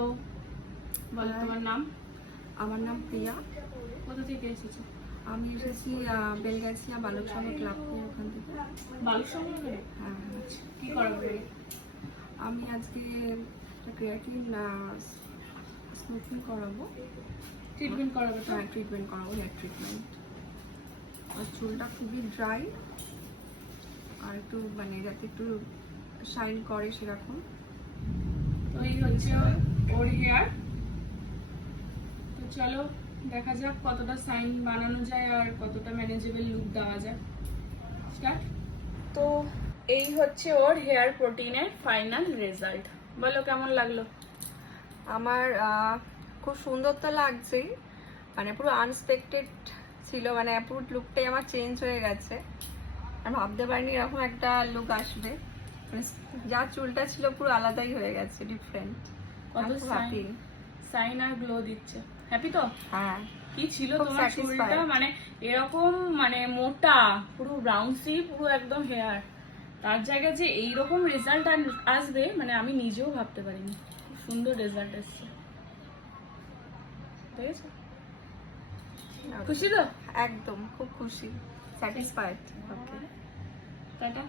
Hello, বলো তোমার নাম? আমার নাম প্রিয়া। কোথা থেকে এসেছো? আমি এসেছি বেলগাছিয়া বালক সংঘ ক্লাব থেকে, ওখান থেকে। বালক সংঘ থেকে? হ্যাঁ, কি করাবে? আমি আজকে একটা ক্রিয়েটিন স্মুথিং করাবো। ট্রিটমেন্ট করাবে তো? হ্যাঁ, ট্রিটমেন্ট করাবো, হেয়ার ট্রিটমেন্ট। আর চুলটা খুবই ড্রাই, আর একটু মানে যাতে একটু শাইন করে সেরকম। তো এই হচ্ছে ওর হেয়ার। তো চলো দেখা যাক কতটা সাইন বানানো যায় আর কতটা ম্যানেজেবল লুক দেওয়া যায়। স্টার্ট। তো এই হচ্ছে ওর হেয়ার প্রোটিনের ফাইনাল রেজাল্ট। বলো কেমন লাগলো? আমার খুব সুন্দর তো লাগছেই, মানে পুরো আনএক্সপেক্টেড ছিল, মানে পুরো লুকটাই আমার চেঞ্জ হয়ে গেছে। আর ভাবতে পারিনি এরকম একটা লুক আসবে, মানে যা চুলটা ছিল পুরো আলাদাই হয়ে গেছে, ডিফারেন্ট। কত সাইন আর গ্লো দিচ্ছে। হ্যাপি তো? হ্যাঁ, কি ছিল খুব তোমার চুলটা, satisfied। মানে এরকম মানে মোটা পুরো ব্রাউন্সি পুরো একদম হেয়ার, তার জায়গায় যে এইরকম রেজাল্ট আসবে মানে আমি নিজেও ভাবতে পারিনি। খুব সুন্দর রেজাল্ট এসছে, ঠিক আছে? খুশি তো? একদম খুব খুশি, স্যাটিসফাইড। ওকে, টাটা।